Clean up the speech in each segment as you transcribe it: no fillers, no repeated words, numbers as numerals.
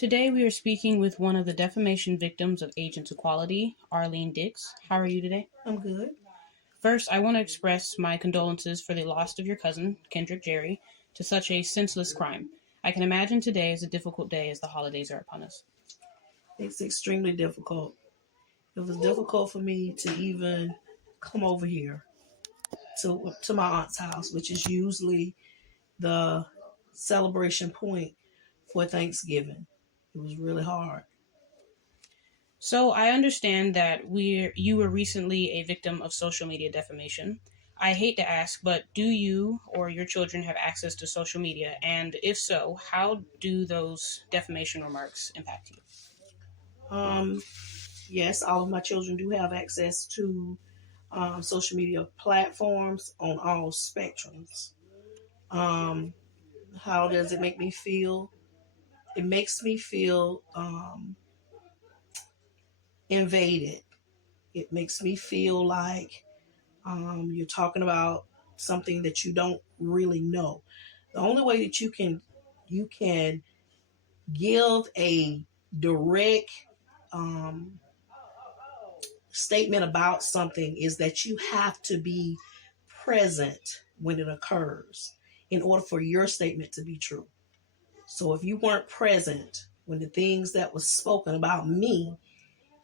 Today we are speaking with one of the defamation victims of Agents Equality, Arlene Dix. How are you today? I'm good. First, I want to express my condolences for the loss of your cousin, Kendrick Jerry, to such a senseless crime. I can imagine today is a difficult day as the holidays are upon us. It's extremely difficult. It was difficult for me to even come over here to my aunt's house, which is usually the celebration point for Thanksgiving. It was really hard. So I understand that you were recently a victim of social media defamation. I hate to ask, but do you or your children have access to social media? And if so, how do those defamation remarks impact you? Um, yes, all of my children do have access to social media platforms on all spectrums. Um, how does it make me feel? It makes me feel invaded. It makes me feel like you're talking about something that you don't really know. The only way that you can give a direct um, statement about something is that you have to be present when it occurs in order for your statement to be true. So if you weren't present when the things that was spoken about me,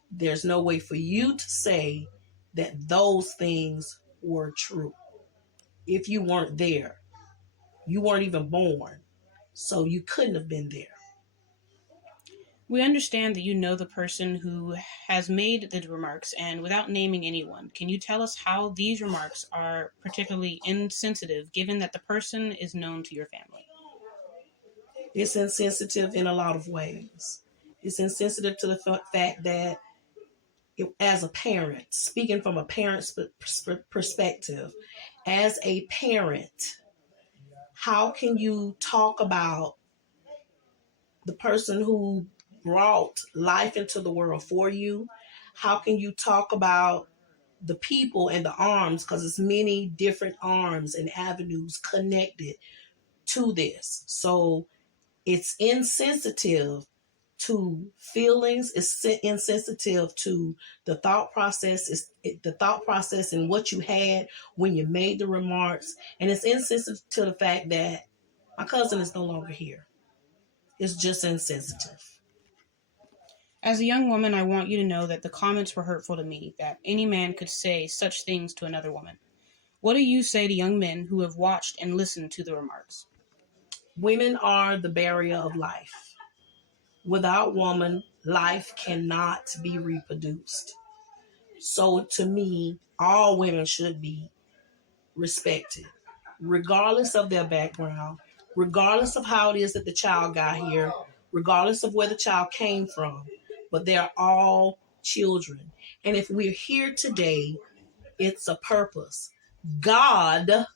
there's no way for you to say that those things were true. If you weren't there, you weren't even born, so you couldn't have been there. We understand that you know the person who has made the remarks, and without naming anyone, can you tell us how these remarks are particularly insensitive given that the person is known to your family? It's insensitive in a lot of ways. It's insensitive to the fact that as a parent, speaking from a parent's perspective, as a parent, how can you talk about the person who brought life into the world for you? How can you talk about the people and the arms, because it's many different arms and avenues connected to this? So it's insensitive to feelings. It's insensitive to the thought process. Is the thought process and what you had when you made the remarks, and it's insensitive to the fact that my cousin is no longer here. It's just insensitive. As a young woman, I want you to know that the comments were hurtful to me, that any man could say such things to another woman. What do you say to young men who have watched and listened to the remarks? Women are the barrier of life. Without woman, life cannot be reproduced. So to me, all women should be respected, regardless of their background, regardless of how it is that the child got here, regardless of where the child came from. But they're all children. And if we're here today, it's a purpose. God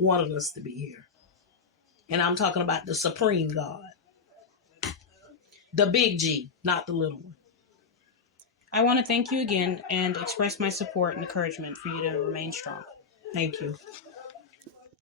wanted us to be here. And I'm talking about the supreme God, the big G, not the little one. I want to thank you again and express my support and encouragement for you to remain strong. Thank you.